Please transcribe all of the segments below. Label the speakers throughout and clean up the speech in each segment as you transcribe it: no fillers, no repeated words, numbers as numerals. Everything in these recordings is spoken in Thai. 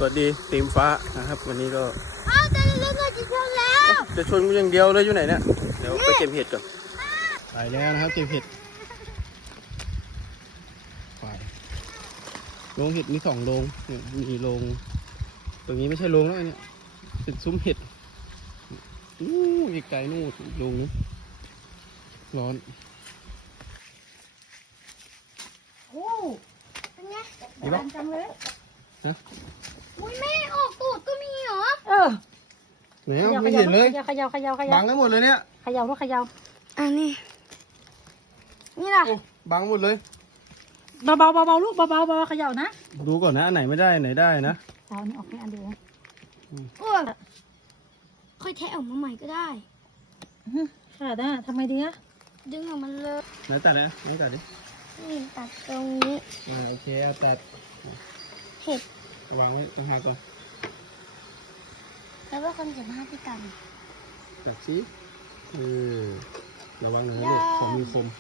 Speaker 1: วัสดีทีมฟ้านะครับวันนี้ก็
Speaker 2: อ้าวแต่เรื่องจะชนแล้ว
Speaker 1: จะชนกูอย่างเดียวเลยอยู่ไหนเนี่ยเดี๋ยวไปเก็บเห็ดก่อนไปแล้วนะครับเก็บเห็ดไปโรงเห็ดมี2 โรงเนี่ยมีโรงตรงนี้ไม่ใช่โรงแล้วเนี่ยเป็นซุ้มเห็ดอีกไกลนู่นโรงนี้ร้อน
Speaker 2: โอ้เป็นไง
Speaker 1: ดีปะ
Speaker 2: จังเลย
Speaker 1: ฮะ
Speaker 2: อุ้ยแม่ออกตูดก็มีเหรอ
Speaker 1: ไหนไม่เห็นเลย
Speaker 3: เขย่า
Speaker 1: บังได้หมดเลยเนี่ย
Speaker 3: เขย่าลูกเขย่า
Speaker 2: อันนี้นี่ล่ะ
Speaker 1: โอ้บังหมดเลย
Speaker 3: เบาลูกเบาเขย่านะ
Speaker 1: ดูก่อนนะอันไหนไม่ได้อันไหนได้นะ
Speaker 3: เอานี่ออกให้อันเดียว
Speaker 2: โอ้ยค่อยแทะออกมาใหม่ก็ได้
Speaker 3: ค่ะได้ทำไงดีอะ
Speaker 2: ดึงออกมาเลย
Speaker 1: ไหนตัดเลยไหนตัดดิ
Speaker 2: นี่ตัดตรงนี้
Speaker 1: โอเคเอาตัด
Speaker 2: เห็ด
Speaker 1: วางไว้ต่างหากก่อน
Speaker 2: แล้วก็คนเก็บผ้าที่กัน
Speaker 1: ตัดสิระวังหน่อยนะลูกของมีคม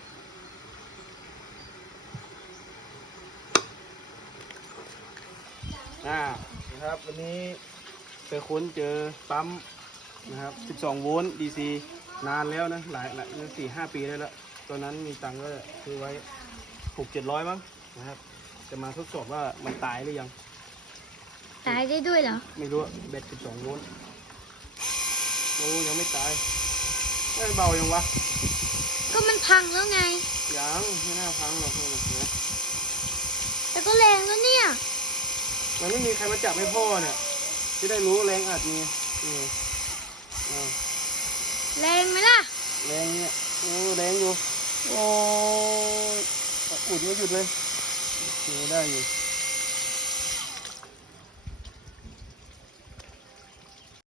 Speaker 1: นะครับวันนี้ไปค้นเจอปั๊มนะครับ12 โวลต์ DC นานแล้วนะหลาย4-5 ปีได้แล้วตอนนั้นมีตังค์ก็ซื้อไว้600-700มั้งนะครับจะมาทดสอบว่ามันตายหรือยัง
Speaker 2: ตายได้ด้วยเหรอ
Speaker 1: ไม่รู้แบต12 โวลต์โอ้ยังไม่ตายไม่เบายังวะ
Speaker 2: ก็มันพังแล้วไง
Speaker 1: ยังไม่น่าพังหรอกนะ
Speaker 2: แต่ก็แรงแล้วเนี่ย
Speaker 1: มันไม่มีใครมาจับให้พ่อเนี่ยที่ได้รู้แรงอัดมีนี่อ่า
Speaker 2: แรงไหมล่ะ
Speaker 1: แรงเนี่ยโอ้แรงอยู่โอ้อุดไม่หยุดเลยโอ้ได้อยู่